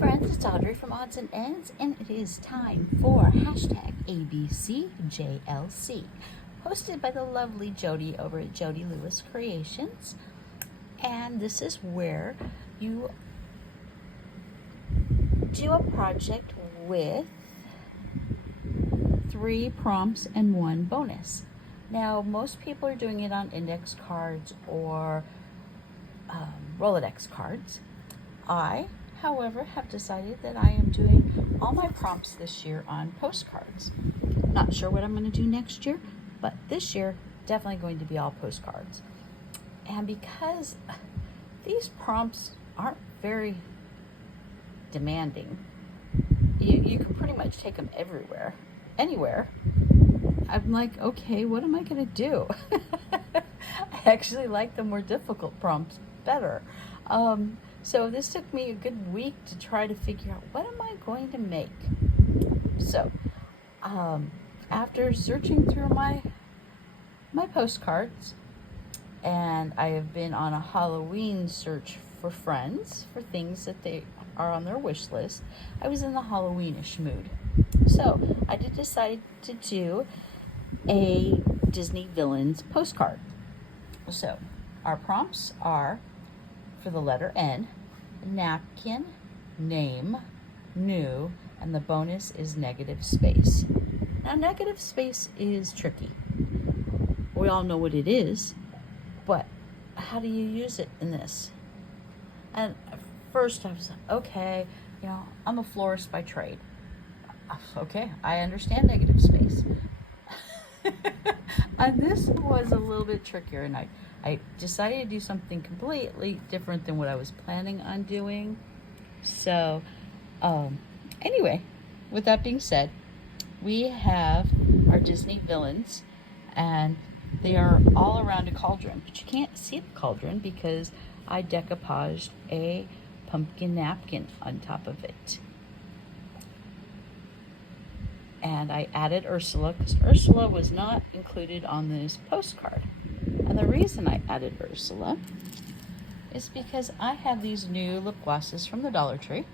friends, it's Audrey from Odds and Ends, and it is time for hashtag ABCJLC, hosted by the lovely Jody over at Jody Lewis Creations. And this is where you do a project with 3 prompts and 1 bonus. Now, most people are doing it on index cards or Rolodex cards. I, however, have decided that I am doing all my prompts this year on postcards. Not sure what I'm going to do next year, but this year, definitely going to be all postcards. And because these prompts aren't very demanding, you can pretty much take them everywhere, anywhere. I'm like, okay, what am I going to do? I actually like the more difficult prompts better. So this took me a good week to try to figure out what am I going to make. So after searching through my postcards, and I have been on a Halloween search for friends for things that they are on their wish list, I was in the Halloweenish mood. So I did decide to do a Disney villains postcard. So our prompts are, for the letter N, napkin, name, new, and the bonus is negative space. Now, negative space is tricky. We all know what it is, but how do you use it in this? And at first I was like, okay, I'm a florist by trade. Okay, I understand negative space. And this was a little bit trickier, and I decided to do something completely different than what I was planning on doing. So anyway, with that being said, we have our Disney villains, and they are all around a cauldron, but you can't see the cauldron because I decoupaged a pumpkin napkin on top of it. And I added Ursula because Ursula was not included on this postcard. And the reason I added Ursula is because I have these new lip glosses from the Dollar Tree.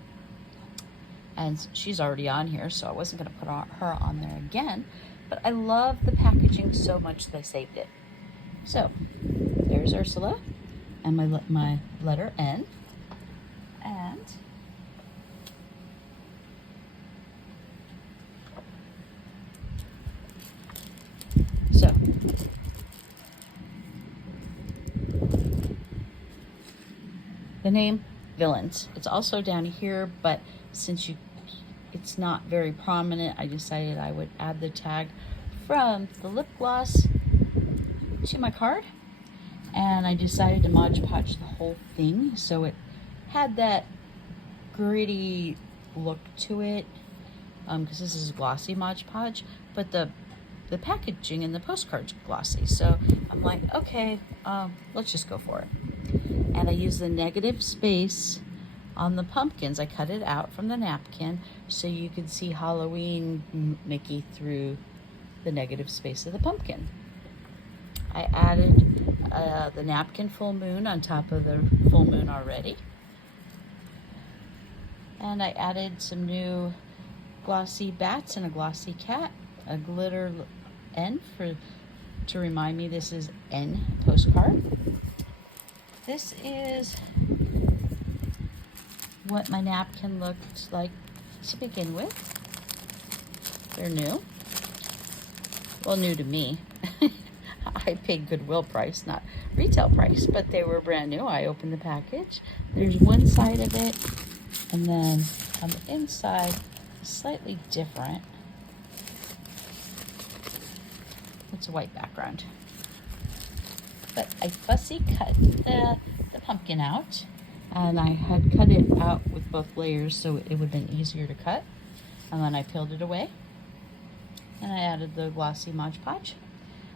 And she's already on here, so I wasn't going to put her on there again. But I love the packaging so much that I saved it. So there's Ursula and my letter N. And so the name villains. It's also down here, but since it's not very prominent, I decided I would add the tag from the lip gloss to my card. And I decided to Mod Podge the whole thing so it had that gritty look to it, because this is glossy Mod Podge, but the packaging and the postcard's glossy. So I'm like, okay, let's just go for it. And I use the negative space on the pumpkins. I cut it out from the napkin so you could see Halloween Mickey through the negative space of the pumpkin. I added the napkin full moon on top of the full moon already. And I added some new glossy bats and a glossy cat, a glitter N to remind me this is N postcard. This is what my napkin looked like to begin with. They're new. Well, new to me. I paid Goodwill price, not retail price, but they were brand new. I opened the package. There's one side of it, and then on the inside, slightly different. It's a white background. But I fussy cut the pumpkin out, and I had cut it out with both layers so it would have been easier to cut. And then I peeled it away, and I added the glossy Mod Podge.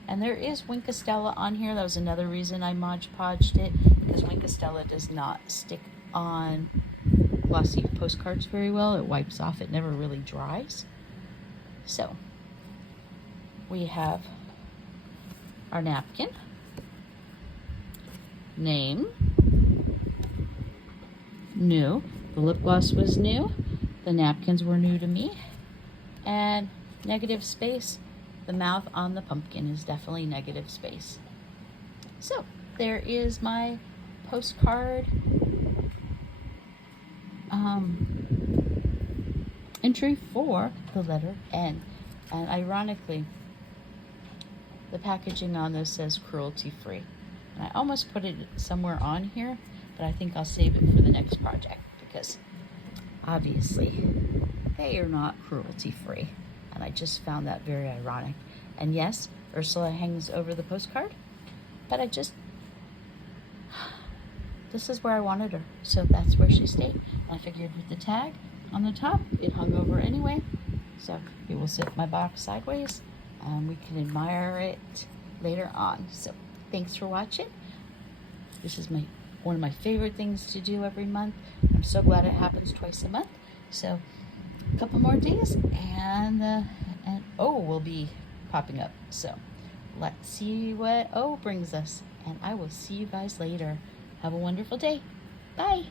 And there is Winkastella on here. That was another reason I Mod Podged it, because Winkastella does not stick on glossy postcards very well. It wipes off. It never really dries. So we have our napkin, name, new. The lip gloss was new. The napkins were new to me. And negative space. The mouth on the pumpkin is definitely negative space. So there is my postcard entry for the letter N. And ironically, the packaging on this says cruelty free. And I almost put it somewhere on here, but I think I'll save it for the next project because obviously they are not cruelty free. And I just found that very ironic. And yes, Ursula hangs over the postcard, but this is where I wanted her. So that's where she stayed. And I figured with the tag on the top, it hung over anyway. So it will sit in my box sideways and we can admire it later on. So thanks for watching. This is one of my favorite things to do every month. I'm so glad it happens twice a month. So a couple more days and O will be popping up. So let's see what O brings us. And I will see you guys later. Have a wonderful day. Bye.